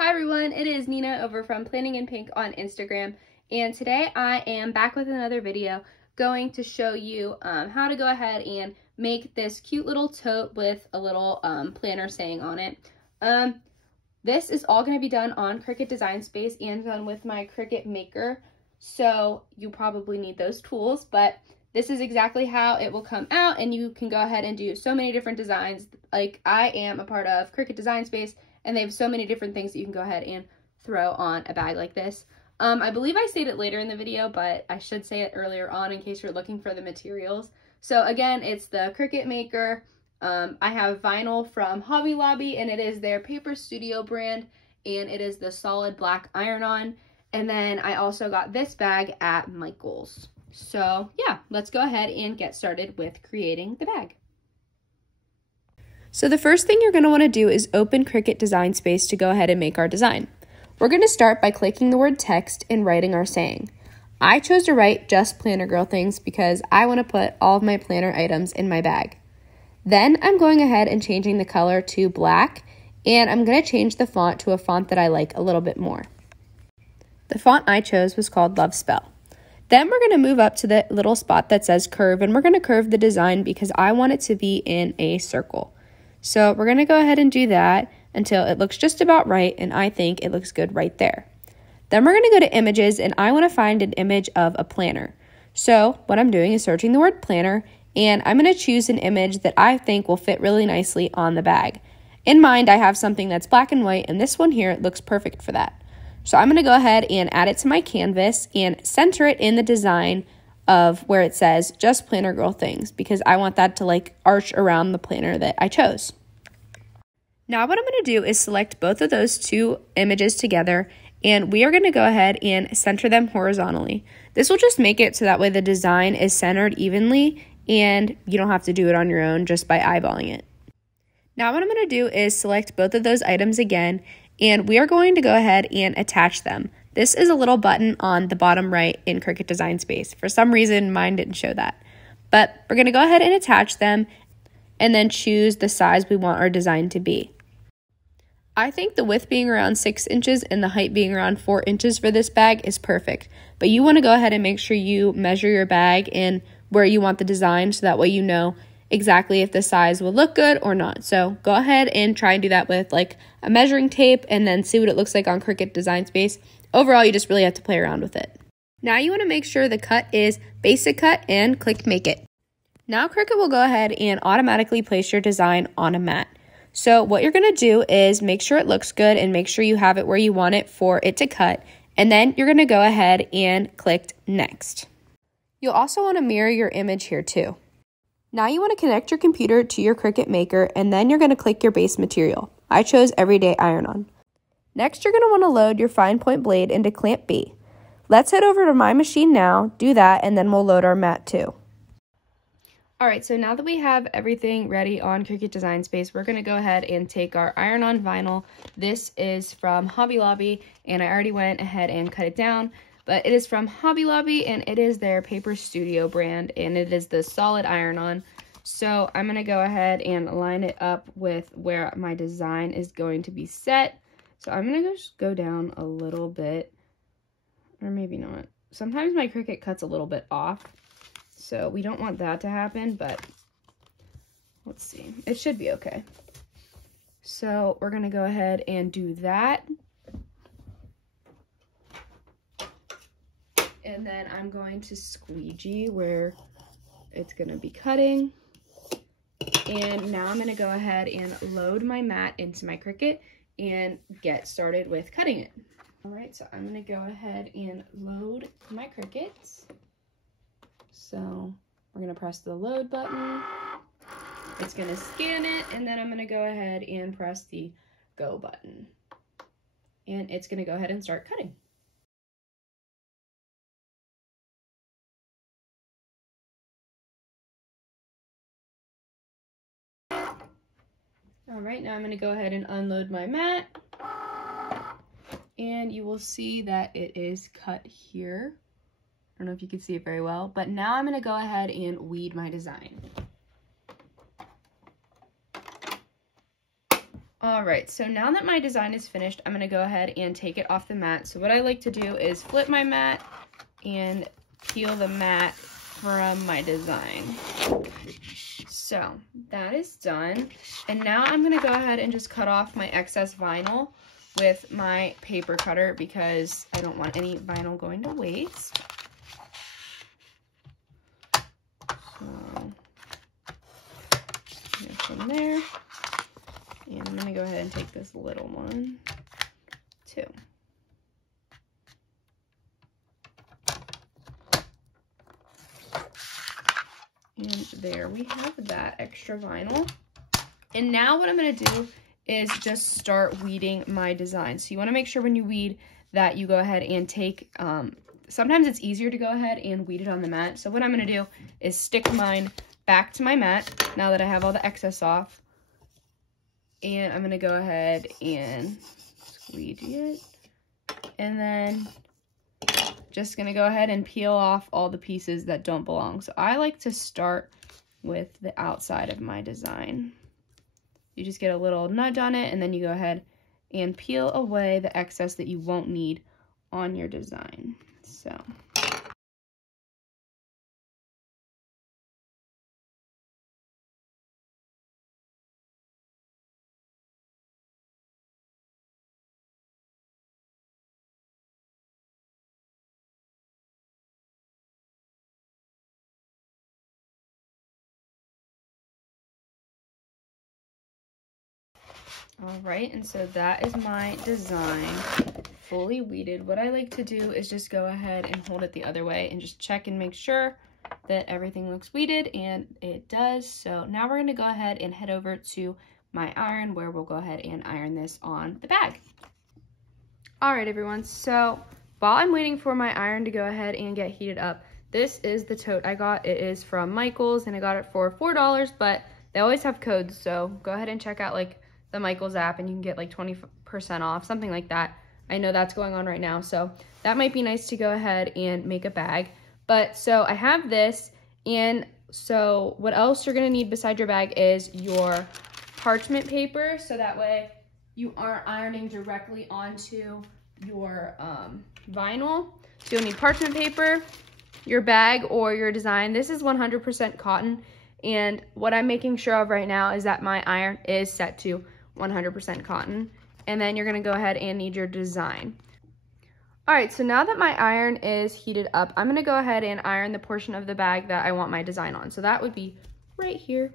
Hi everyone, it is Nina over from Planning in Pink on Instagram, and today I am back with another video going to show you how to go ahead and make this cute little tote with a little planner saying on it. This is all going to be done on Cricut Design Space and done with my Cricut Maker, so you probably need those tools, but this is exactly how it will come out, and you can go ahead and do so many different designs. Like, I am a part of Cricut Design Space, and they have so many different things that you can go ahead and throw on a bag like this. I believe I said it later in the video, but I should say it earlier on in case you're looking for the materials. So again, it's the Cricut Maker. I have vinyl from Hobby Lobby, and it is their Paper Studio brand, and it is the solid black iron-on. And then I also got this bag at Michael's. So yeah, let's go ahead and get started with creating the bag. So the first thing you're going to want to do is open Cricut Design Space to go ahead and make our design. We're going to start by clicking the word text and writing our saying. I chose to write just Planner Girl Things because I want to put all of my planner items in my bag. Then I'm going ahead and changing the color to black, and I'm going to change the font to a font that I like a little bit more. The font I chose was called Love Spell. Then we're going to move up to the little spot that says curve, and we're going to curve the design because I want it to be in a circle. So we're going to go ahead and do that until it looks just about right, and I think it looks good right there. Then we're going to go to images, and I want to find an image of a planner. So what I'm doing is searching the word planner, and I'm going to choose an image that I think will fit really nicely on the bag. In mind, I have something that's black and white, and this one here looks perfect for that. So I'm going to go ahead and add it to my canvas and center it in the design of where it says just Planner Girl Things, because I want that to like arch around the planner that I chose. Now what I'm going to do is select both of those two images together, and we are going to go ahead and center them horizontally. This will just make it so that way the design is centered evenly and you don't have to do it on your own just by eyeballing it. Now what I'm going to do is select both of those items again, and we are going to go ahead and attach them. This is a little button on the bottom right in Cricut Design Space. For some reason, mine didn't show that. But we're going to go ahead and attach them and then choose the size we want our design to be. I think the width being around 6 inches and the height being around 4 inches for this bag is perfect. But you want to go ahead and make sure you measure your bag and where you want the design so that way you know exactly if the size will look good or not. So go ahead and try and do that with like a measuring tape and then see what it looks like on Cricut Design Space. Overall, you just really have to play around with it. Now you want to make sure the cut is basic cut and click Make It. Now Cricut will go ahead and automatically place your design on a mat. So what you're going to do is make sure it looks good and make sure you have it where you want it for it to cut. And then you're going to go ahead and click Next. You'll also want to mirror your image here too. Now you want to connect your computer to your Cricut Maker, and then you're going to click your base material. I chose Everyday Iron-On. Next, you're going to want to load your fine point blade into clamp B. Let's head over to my machine now, do that, and then we'll load our mat too. Alright, so now that we have everything ready on Cricut Design Space, we're going to go ahead and take our iron-on vinyl. This is from Hobby Lobby, and I already went ahead and cut it down. But it is from Hobby Lobby, and it is their Paper Studio brand, and it is the solid iron-on. So I'm going to go ahead and line it up with where my design is going to be set. So I'm going to just go down a little bit, or maybe not. Sometimes my Cricut cuts a little bit off, so we don't want that to happen, but let's see. It should be okay. So we're going to go ahead and do that. And then I'm going to squeegee where it's going to be cutting. And now I'm going to go ahead and load my mat into my Cricut and get started with cutting it. Alright, so I'm going to go ahead and load my Cricut. So we're going to press the load button. It's going to scan it, and then I'm going to go ahead and press the go button. And it's going to go ahead and start cutting. Alright, now I'm going to go ahead and unload my mat, and you will see that it is cut here. I don't know if you can see it very well, but now I'm going to go ahead and weed my design. All right, so now that my design is finished, I'm gonna go ahead and take it off the mat. So what I like to do is flip my mat and peel the mat from my design. So that is done. And now I'm gonna go ahead and just cut off my excess vinyl with my paper cutter because I don't want any vinyl going to waste. So from there. And I'm gonna go ahead and take this little one too. And there we have that extra vinyl. And now what I'm gonna do is just start weeding my design. So you wanna make sure when you weed that you go ahead and take, sometimes it's easier to go ahead and weed it on the mat. So what I'm gonna do is stick mine back to my mat now that I have all the excess off. And I'm gonna go ahead and squeegee it. And then just gonna go ahead and peel off all the pieces that don't belong. So I like to start with the outside of my design. You just get a little nudge on it and then you go ahead and peel away the excess that you won't need on your design. So. All right, and so that is my design fully weeded. What I like to do is just go ahead and hold it the other way and just check and make sure that everything looks weeded, and it does. So now we're gonna go ahead and head over to my iron where we'll go ahead and iron this on the bag. All right, everyone, so while I'm waiting for my iron to go ahead and get heated up, this is the tote I got. It is from Michael's and I got it for $4, but they always have codes, so go ahead and check out like the Michael's app and you can get like 20% off, something like that. I know that's going on right now, so that might be nice to go ahead and make a bag. But so I have this, and so what else you're gonna need beside your bag is your parchment paper, so that way you aren't ironing directly onto your vinyl. So you'll need parchment paper, your bag or your design. This is 100% cotton, and what I'm making sure of right now is that my iron is set to 100% cotton. And then you're gonna go ahead and need your design. All right, so now that my iron is heated up, I'm gonna go ahead and iron the portion of the bag that I want my design on. So that would be right here.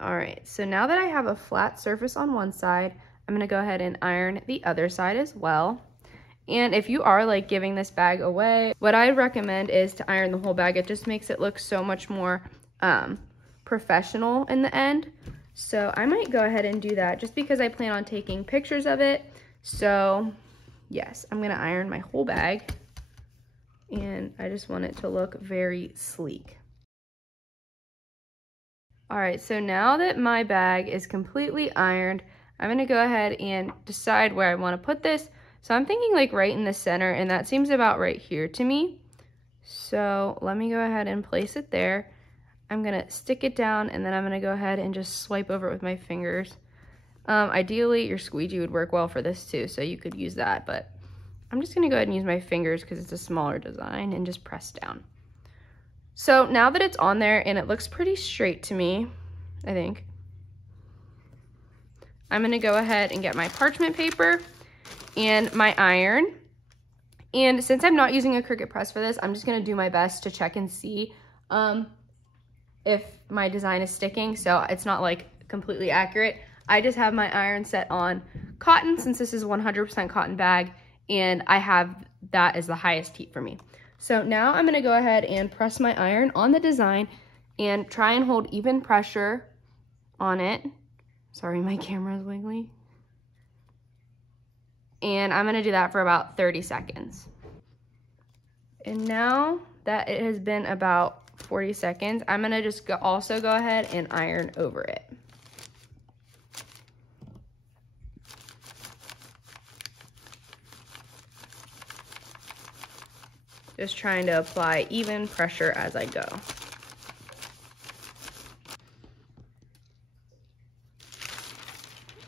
All right, so now that I have a flat surface on one side, I'm gonna go ahead and iron the other side as well. And if you are like giving this bag away, what I recommend is to iron the whole bag. It just makes it look so much more professional in the end. So I might go ahead and do that just because I plan on taking pictures of it. So yes, I'm gonna iron my whole bag and I just want it to look very sleek. All right, so now that my bag is completely ironed, I'm gonna go ahead and decide where I wanna put this. So I'm thinking like right in the center, and that seems about right here to me. So let me go ahead and place it there. I'm gonna stick it down and then I'm gonna go ahead and just swipe over it with my fingers. Ideally, your squeegee would work well for this too, so you could use that, but I'm just gonna go ahead and use my fingers because it's a smaller design and just press down. So now that it's on there and it looks pretty straight to me, I think, I'm gonna go ahead and get my parchment paper and my iron. And since I'm not using a Cricut press for this, I'm just gonna do my best to check and see if my design is sticking, so it's not like completely accurate. I just have my iron set on cotton since this is 100% cotton bag, and I have that as the highest heat for me. So now I'm gonna go ahead and press my iron on the design and try and hold even pressure on it. Sorry, my camera is wiggly. And I'm gonna do that for about 30 seconds. And now that it has been about 40 seconds, I'm gonna just also go ahead and iron over it. Just trying to apply even pressure as I go.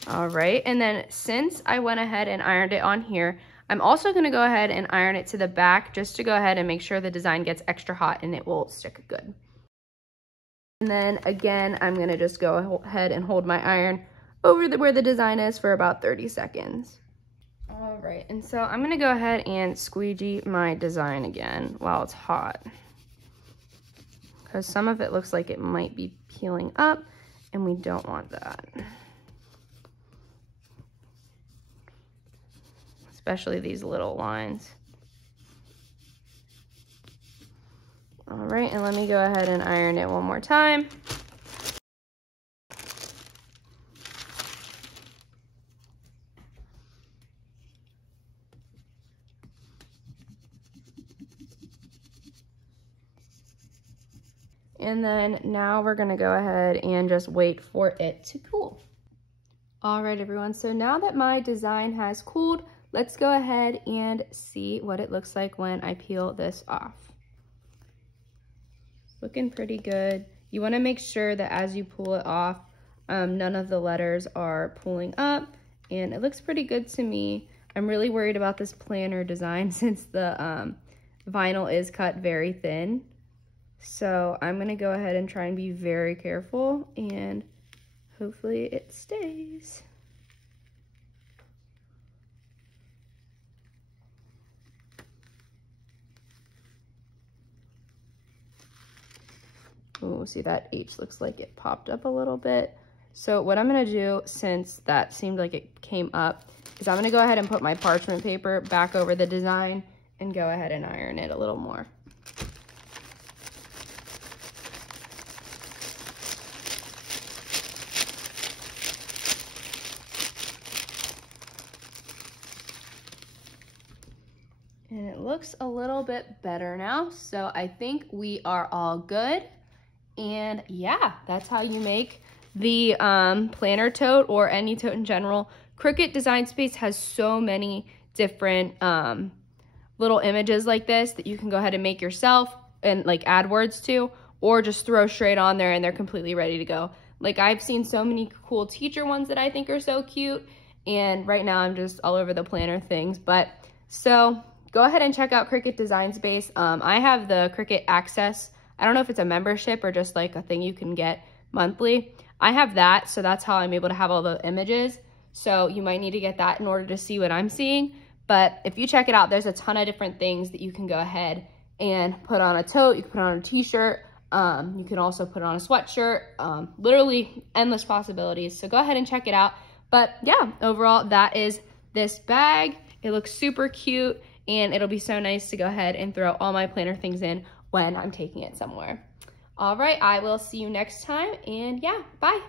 All right, and then since I went ahead and ironed it on here, I'm also gonna go ahead and iron it to the back just to go ahead and make sure the design gets extra hot and it will stick good. And then again, I'm gonna just go ahead and hold my iron over where the design is for about 30 seconds. All right, and so I'm gonna go ahead and squeegee my design again while it's hot, because some of it looks like it might be peeling up and we don't want that. Especially these little lines. All right, and let me go ahead and iron it one more time. And then now we're gonna go ahead and just wait for it to cool. All right, everyone, so now that my design has cooled, let's go ahead and see what it looks like when I peel this off. Looking pretty good. You wanna make sure that as you pull it off, none of the letters are pulling up, and it looks pretty good to me. I'm really worried about this planner design since the vinyl is cut very thin. So I'm gonna go ahead and try and be very careful, and hopefully it stays. Oh, see that H looks like it popped up a little bit. So what I'm gonna do, since that seemed like it came up, is I'm gonna go ahead and put my parchment paper back over the design and go ahead and iron it a little more. And it looks a little bit better now. So I think we are all good. And yeah, that's how you make the planner tote, or any tote in general. Cricut Design Space has so many different little images like this that you can go ahead and make yourself and like add words to, or just throw straight on there and they're completely ready to go. Like I've seen so many cool teacher ones that I think are so cute. And right now I'm just all over the planner things. But so go ahead and check out Cricut Design Space. I have the Cricut Access. I don't know if it's a membership or just like a thing you can get monthly. I have that, so that's how I'm able to have all the images. So you might need to get that in order to see what I'm seeing. But if you check it out, there's a ton of different things that you can go ahead and put on a tote. You can put on a t-shirt. You can also put on a sweatshirt. Literally endless possibilities. So go ahead and check it out. But yeah, overall, that is this bag. It looks super cute, and it'll be so nice to go ahead and throw all my planner things in when I'm taking it somewhere. All right, I will see you next time, and yeah, bye.